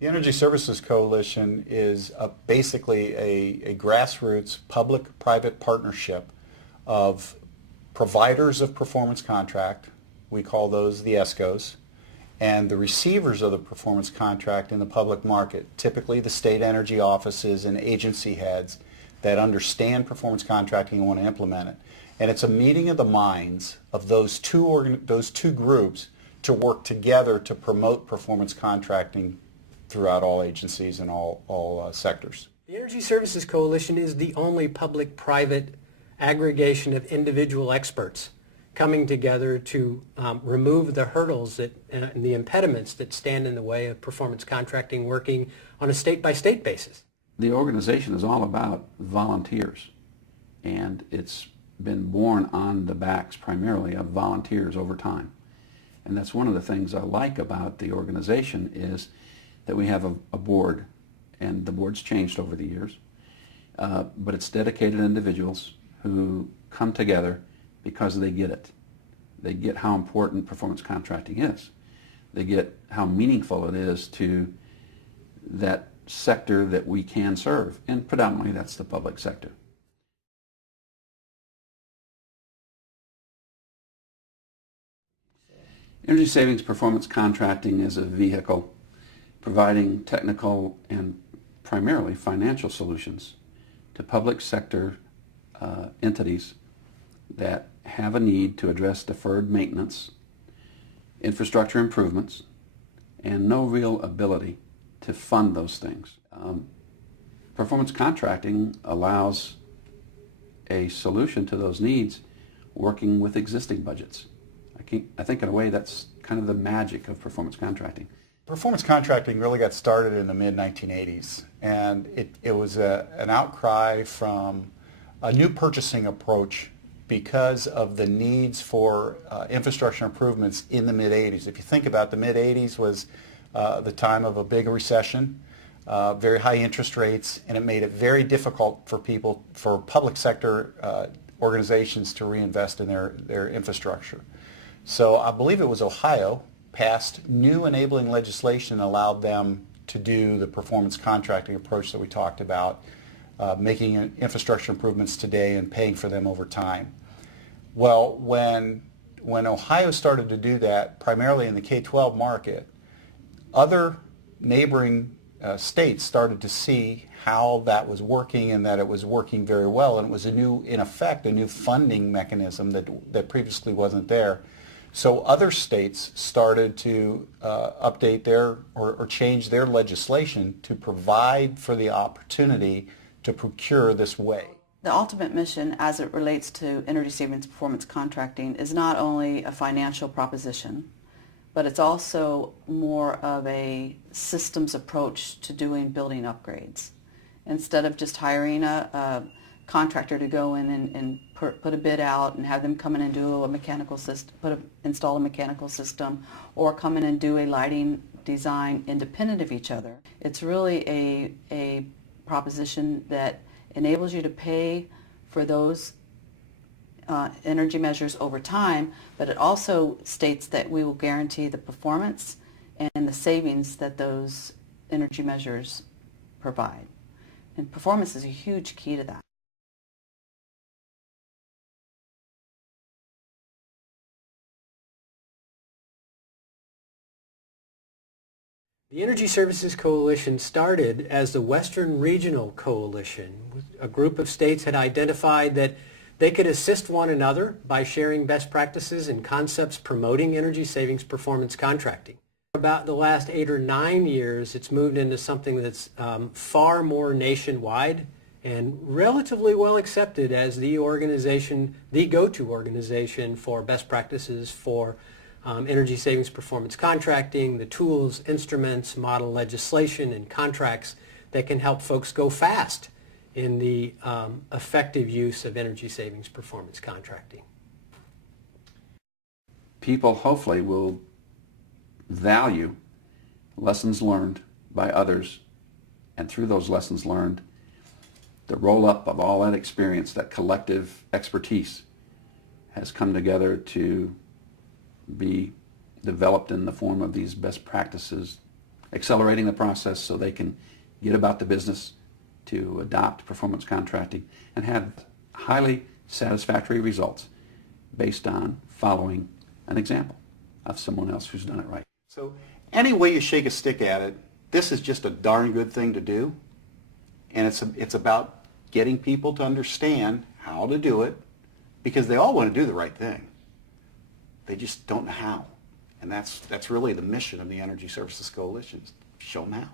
The Energy Services Coalition is basically a grassroots public-private partnership of providers of performance contract, we call those the ESCOs, and the receivers of the performance contract in the public market, typically the state energy offices and agency heads that understand performance contracting and want to implement it. And it's a meeting of the minds of those two groups to work together to promote performance contracting throughout all agencies and all sectors. The Energy Services Coalition is the only public-private aggregation of individual experts coming together to remove the hurdles and the impediments that stand in the way of performance contracting working on a state-by-state basis. The organization is all about volunteers, and it's been born on the backs primarily of volunteers over time. And that's one of the things I like about the organization is that we have a board, and the board's changed over the years, but it's dedicated individuals who come together because they get it. They get how important performance contracting is. They get how meaningful it is to that sector that we can serve, and predominantly that's the public sector. Energy savings performance contracting is a vehicle providing technical and primarily financial solutions to public sector entities that have a need to address deferred maintenance, infrastructure improvements, and no real ability to fund those things. Performance contracting allows a solution to those needs working with existing budgets. I think in a way that's kind of the magic of performance contracting. Performance contracting really got started in the mid-1980s, and it was an outcry from a new purchasing approach because of the needs for infrastructure improvements in the mid-80s. If you think about it, the mid-80s was the time of a big recession, very high interest rates, and it made it very difficult for public sector organizations to reinvest in their infrastructure. So I believe it was Ohio passed new enabling legislation that allowed them to do the performance contracting approach that we talked about, making infrastructure improvements today and paying for them over time. Well, when Ohio started to do that, primarily in the K-12 market, other neighboring states started to see how that was working and that it was working very well, and it was in effect, a new funding mechanism that previously wasn't there. So other states started to update or change their legislation to provide for the opportunity to procure this way. The ultimate mission as it relates to energy savings performance contracting is not only a financial proposition, but it's also more of a systems approach to doing building upgrades. Instead of just hiring a contractor to go in and put a bid out and have them come in and do a mechanical system, install a mechanical system, or come in and do a lighting design independent of each other. It's really a proposition that enables you to pay for those energy measures over time, but it also states that we will guarantee the performance and the savings that those energy measures provide. And performance is a huge key to that. The Energy Services Coalition started as the Western Regional Coalition. A group of states had identified that they could assist one another by sharing best practices and concepts promoting energy savings performance contracting. About the last 8 or 9 years, it's moved into something that's far more nationwide and relatively well accepted as the organization, the go-to organization for best practices for energy savings performance contracting, the tools, instruments, model legislation, and contracts that can help folks go fast in the effective use of energy savings performance contracting. People hopefully will value lessons learned by others, and through those lessons learned, the roll-up of all that experience, that collective expertise has come together to be developed in the form of these best practices accelerating the process so they can get about the business to adopt performance contracting, and had highly satisfactory results based on following an example of someone else who's done it right. So any way you shake a stick at it, this is just a darn good thing to do. And it's about getting people to understand how to do it, because they all want to do the right thing. They just don't know how. And that's really the mission of the Energy Services Coalition, is show them how.